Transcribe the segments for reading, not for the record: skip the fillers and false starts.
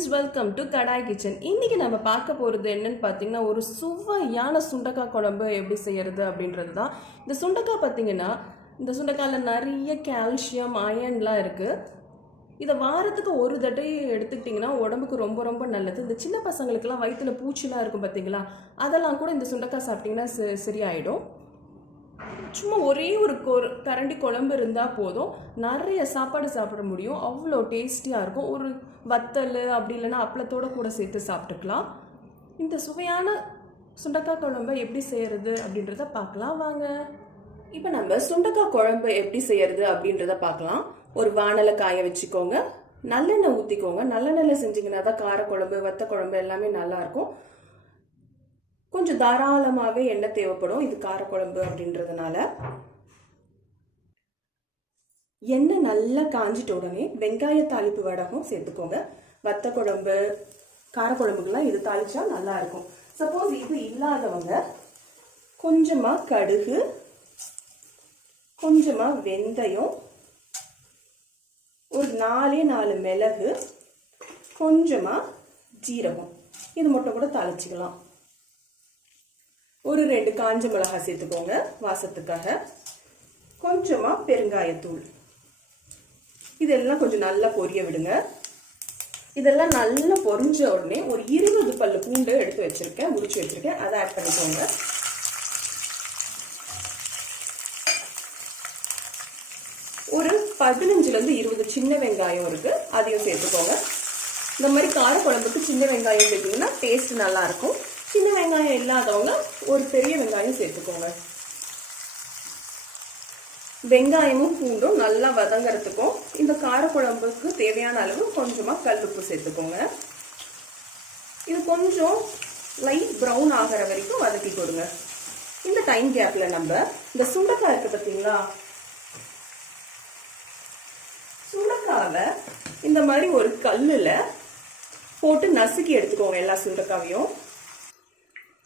friends, welcome to Kadaai kitchen. இன்னைக்கு நம்ம பார்க்க போறது என்னன்னு பாத்தீங்கன்னா ஒரு சுவையான சுண்டக்காய் குழம்பு எப்படி செய்யறது அப்படின்றது தான். இந்த சுண்டக்காய் பாத்தீங்கன்னா இந்த சுண்டக்காயில நிறைய கால்சியம் அயன்லாம் இருக்கு. இதை வாரத்துக்கு ஒரு தடவை எடுத்துக்கிட்டிங்கன்னா உடம்புக்கு ரொம்ப ரொம்ப நல்லது. இந்த சின்ன பசங்களுக்குலாம் வயிற்றுல பூச்சிலாம் இருக்கும் பார்த்தீங்களா, அதெல்லாம் கூட இந்த சுண்டக்காய் சாப்பிட்டிங்கன்னா சரியாயிடும். சும்மா ஒரே ஒரு கரண்டி குழம்பு இருந்தால் போதும், நிறைய சாப்பாடு சாப்பிட முடியும். அவ்வளோ டேஸ்டியாக இருக்கும். ஒரு வத்தல் அப்படி இல்லைன்னா அப்பளத்தோடு கூட சேர்த்து சாப்பிட்டுக்கலாம். இந்த சுவையான சுண்டக்காய் குழம்பை எப்படி செய்கிறது அப்படின்றத பார்க்கலாம் வாங்க. இப்போ நம்ம சுண்டக்காய் குழம்பு எப்படி செய்யறது அப்படின்றத பார்க்கலாம். ஒரு வானலை காய வச்சுக்கோங்க, நல்லெண்ணெய் ஊற்றிக்கோங்க. நல்லெண்ணெயில் செஞ்சிங்கன்னா தான் காரக்குழம்பு வத்த குழம்பு எல்லாமே நல்லாயிருக்கும். கொஞ்சம் தாராளமாகவே எண்ணெய் தேவைப்படும் இது காரக்குழம்பு அப்படின்றதுனால. எண்ணெய் நல்லா காஞ்சிட்ட உடனே வெங்காய தாளிப்பு வடகம் சேர்த்துக்கோங்க. வத்த குழம்பு காரக்குழம்புக்கெல்லாம் இது தாளிச்சா நல்லா இருக்கும். சப்போஸ் இது இல்லாதவங்க கொஞ்சமாக கடுகு, கொஞ்சமாக வெந்தயம், ஒரு 4 மிளகு, கொஞ்சமாக ஜீரகம், இது மட்டும் கூட தாளிச்சிக்கலாம். ஒரு 2 காஞ்ச மிளகாய் சேர்த்துக்கோங்க வாசத்துக்காக. கொஞ்சமாக பெருங்காயத்தூள். இதெல்லாம் கொஞ்சம் நல்லா பொரிய விடுங்க. இதெல்லாம் நல்லா பொரிஞ்ச உடனே ஒரு 20 பல்லு பூண்டு எடுத்து வச்சிருக்கேன், உரிச்சு வச்சிருக்கேன், அதை ஆட் பண்ணிக்கோங்க. ஒரு 15லேருந்து 20 சின்ன வெங்காயம் இருக்கு, அதையும் சேர்த்துக்கோங்க. இந்த மாதிரி காரக்குழம்புக்கு சின்ன வெங்காயம் சேர்த்தீங்கன்னா டேஸ்ட் நல்லா இருக்கும். சின்ன வெங்காயம் இல்லாதவங்க ஒரு பெரிய வெங்காயம் சேர்த்துக்கோங்க. வெங்காயமும் பூண்டும் நல்லா வதங்கறதுக்கும் இந்த காரக்குழம்புக்கு தேவையான அளவு கொஞ்சமாக கல்லுப்பு சேர்த்துக்கோங்க. இது கொஞ்சம் லைட் ப்ரௌன் ஆகிற வரைக்கும் வதக்கி கொடுங்க. இந்த டைம் கேப்ல நம்ம இந்த சுண்டக்காய் இருக்கு பார்த்தீங்களா, சுண்டக்காவை இந்த மாதிரி ஒரு கல்லுல போட்டு நசுக்கி எடுத்துக்கோங்க. எல்லா சுண்டக்காவையும்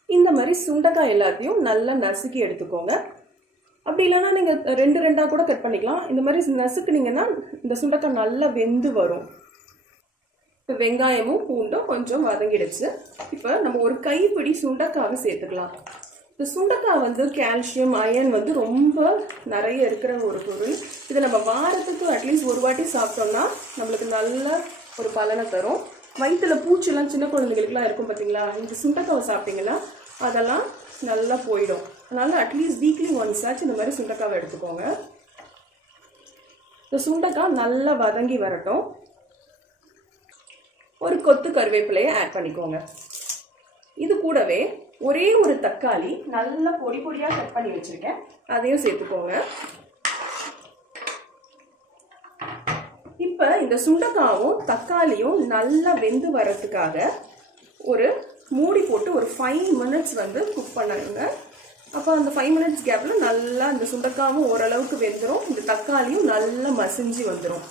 இந்த மாதிரி சுண்டக்காய் எல்லாத்தையும் நல்லா நசுக்கி எடுத்துக்கோங்க. அப்படி இல்லைன்னா நீங்கள் 2 கூட கட் பண்ணிக்கலாம். இந்த மாதிரி நசுக்குனீங்கன்னா இந்த சுண்டக்காய் நல்லா வெந்து வரும். இப்போ வெங்காயமும் பூண்டும் கொஞ்சம் வதங்கிடுச்சு. இப்போ நம்ம ஒரு கைப்பிடி சுண்டக்காவை சேர்த்துக்கலாம். இந்த சுண்டக்காய் கால்சியம் அயன் ரொம்ப நிறைய இருக்கிற ஒரு பொருள். இதை நம்ம வாரத்துக்கு அட்லீஸ்ட் ஒரு வாட்டி சாப்பிட்டோம்னா நம்மளுக்கு நல்ல ஒரு பலனை தரும். வயிற்றுல பூச்சிலாம் சின்ன குழந்தைகளுக்குலாம் இருக்கும் பார்த்தீங்களா, இந்த சுண்டக்காவை சாப்பிட்டீங்கன்னா அதெல்லாம் நல்லா போயிடும். அதனால அட்லீஸ்ட் வீக்லி ஒன்ஸ் ஆச்சு இந்த மாதிரி சுண்டக்காவை எடுத்துக்கோங்க. இந்த சுண்டக்காய் நல்லா வதங்கி வரட்டும். ஒரு கொத்து கருவேப்பிலையை ஆட் பண்ணிக்கோங்க. இது கூடவே ஒரே ஒரு தக்காளி நல்லா பொடி பொடியாக கட் பண்ணி வச்சிருக்கேன், அதையும் சேர்த்துக்கோங்க. இப்போ இந்த சுண்டக்காவும் தக்காளியும் நல்லா வெந்து வரதுக்காக ஒரு மூடி போட்டு ஒரு 5 மினிட்ஸ் குக் பண்ணுங்க. அப்போ அந்த 5 மினிட்ஸ் கேப்பில் நல்லா இந்த சுண்டக்காவும் ஓரளவுக்கு வெந்துடும், இந்த தக்காளியும் நல்லா மசிஞ்சு வந்துடும்.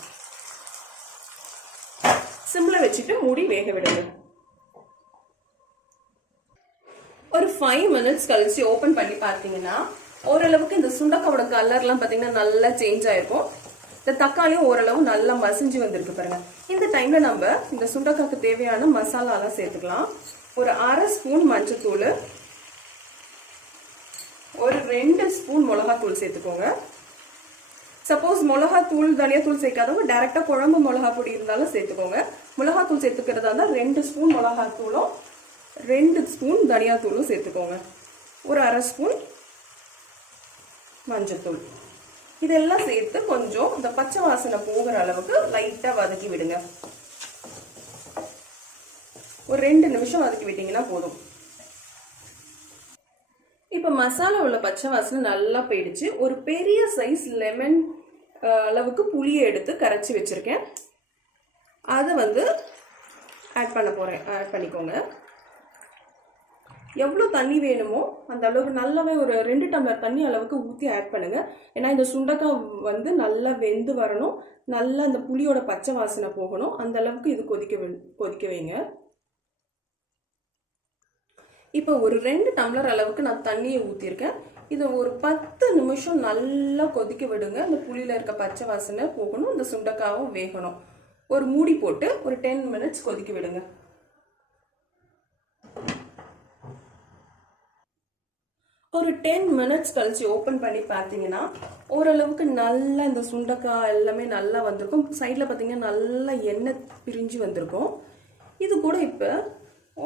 சிம்மில் வச்சுட்டு மூடி வேக விடுங்க. ஒரு 5 மினிட்ஸ் கழிச்சு ஓப்பன் பண்ணி பார்த்தீங்கன்னா ஓரளவுக்கு இந்த சுண்டக்காவோட கலர்லாம் பார்த்தீங்கன்னா நல்லா சேஞ்ச் ஆயிருக்கும். இந்த தக்காளியும் ஓரளவு நல்லா மசிஞ்சு வந்திருக்கு பாருங்க. இந்த டைம்ல நம்ம இந்த சுண்டக்காய்க்கு தேவையான மசாலாலாம் சேர்த்துக்கலாம். ஒரு 1/2 ஸ்பூன் மஞ்சத்தூள், ஒரு 2 ஸ்பூன் மிளகாத்தூள் சேர்த்துக்கோங்க. சப்போஸ் மிளகாத்தூள் தனியாத்தூள் சேர்க்காதவங்க டைரக்டா குழம்பு மிளகா பொடி இருந்தாலும் சேர்த்துக்கோங்க. மிளகாத்தூள் சேர்த்துக்கிறதா இருந்தால் 2 ஸ்பூன் மிளகாத்தூளும் 2 ஸ்பூன் தனியாத்தூளும் சேர்த்துக்கோங்க. ஒரு 1/2 ஸ்பூன் மஞ்சத்தூள். இதெல்லாம் சேர்த்து கொஞ்சம் இந்த பச்சை வாசனை போகிற அளவுக்கு லைட்டா வதக்கி விடுங்க. ஒரு 2 நிமிஷம் வதக்கி விட்டீங்கன்னா போதும். இப்ப மசாலா உள்ள பச்சை வாசனை நல்லா போயிடுச்சு. ஒரு பெரிய சைஸ் லெமன் அளவுக்கு புளியை எடுத்து கரைச்சி வச்சிருக்கேன், அதை ஆட் பண்ண போறேன். ஆட் பண்ணிக்கோங்க. எவ்வளோ தண்ணி வேணுமோ அந்த அளவுக்கு நல்லாவே ஒரு 2 டம்ளர் தண்ணி அளவுக்கு ஊற்றி ஆட் பண்ணுங்க. ஏன்னா இந்த சுண்டக்காய் நல்லா வெந்து வரணும், நல்லா அந்த புளியோட பச்சை வாசனை போகணும். அந்த அளவுக்கு இது கொதிக்க வைங்க. இப்போ ஒரு 2 டம்ளர் அளவுக்கு நான் தண்ணியை ஊற்றிருக்கேன். இதை ஒரு 10 நிமிஷம் நல்லா கொதிக்க விடுங்க. அந்த புளியில் இருக்க பச்சை வாசனை போகணும், இந்த சுண்டக்காவும் வேகணும். ஒரு மூடி போட்டு ஒரு 10 மினிட்ஸ் கொதிக்க விடுங்க. ஒரு 10 மினிட்ஸ் கழிச்சு ஓப்பன் பண்ணி பார்த்தீங்கன்னா ஓரளவுக்கு நல்லா இந்த சுண்டக்காய் எல்லாமே நல்லா வந்திருக்கும். சைடில் பார்த்தீங்கன்னா நல்லா எண்ணெய் பிரிஞ்சு வந்திருக்கும். இது கூட இப்போ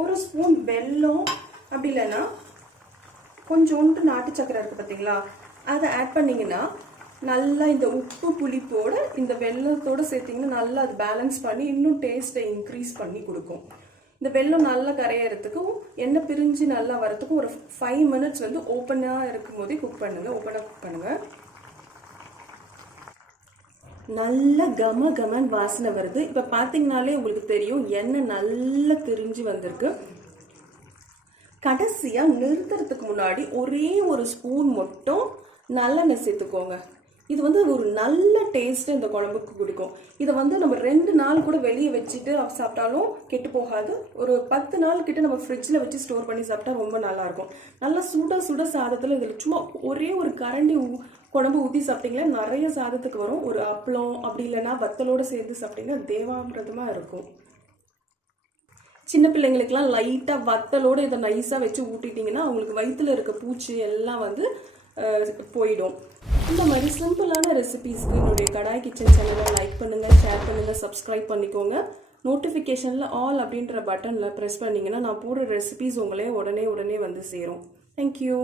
ஒரு ஸ்பூன் வெல்லம், அப்படி இல்லைன்னா கொஞ்சோண்டு நாட்டு சக்கரை இருக்குது பார்த்தீங்களா, அதை ஆட் பண்ணிங்கன்னா நல்லா இந்த உப்பு புளிப்போட இந்த வெல்லத்தோடு சேர்த்திங்கன்னா நல்லா அது பேலன்ஸ் பண்ணி இன்னும் டேஸ்ட்டை இன்க்ரீஸ் பண்ணி கொடுக்கும். இந்த வெல்லம் நல்லா கரையிறதுக்கும் எண்ணெய் பிரிஞ்சு நல்லா வரதுக்கும் ஒரு 5 மினிட்ஸ் வந்து ஓப்பனாக இருக்கும் போதே குக் பண்ணுங்கள். நல்ல கமன்னு வாசனை வருது. இப்போ பார்த்தீங்கனாலே உங்களுக்கு தெரியும் எண்ணெய் நல்லா திரிஞ்சு வந்திருக்கு. கடைசியாக நிறுத்துறதுக்கு முன்னாடி ஒரே ஒரு ஸ்பூன் மட்டும் நல்லெண்ணெய் சேர்த்துக்கோங்க. இது வந்து ஒரு நல்ல டேஸ்ட்டு இந்த குழம்புக்கு கொடுக்கும். இதை வந்து நம்ம 2 நாள் கூட வெளியே வச்சுட்டு சாப்பிட்டாலும் கெட்டு போகாது. ஒரு 10 நாள் கிட்ட நம்ம ஃப்ரிட்ஜில் வச்சு ஸ்டோர் பண்ணி சாப்பிட்டா ரொம்ப நல்லாயிருக்கும். நல்லா சுட சாதத்தில் இதில் சும்மா ஒரே ஒரு கரண்டி குழம்பு ஊற்றி சாப்பிட்டீங்களா நிறைய சாதத்துக்கு வரும். ஒரு அப்பளம் அப்படி இல்லைன்னா வத்தலோடு சேர்த்து சாப்பிட்டீங்கன்னா தேவாமிரதமாக இருக்கும். சின்ன பிள்ளைங்களுக்கெல்லாம் லைட்டாக வத்தலோடு இதை நைஸாக வச்சு ஊட்டிட்டிங்கன்னா அவங்களுக்கு வயிற்றுல இருக்க பூச்சி எல்லாம் வந்து போயிடும். இந்த மாதிரி சிம்பிளான ரெசிபீஸ்க்கு என்னுடைய கடாய் கிச்சன் சேனலை லைக் பண்ணுங்கள், ஷேர் பண்ணுங்கள், சப்ஸ்கிரைப் பண்ணிக்கோங்க. நோட்டிஃபிகேஷனில் ஆல் அப்படின்ற பட்டனில் ப்ரெஸ் பண்ணிங்கன்னா நான் போடுற ரெசிபீஸ் உங்களே உடனே வந்து சேரும். தேங்க்யூ.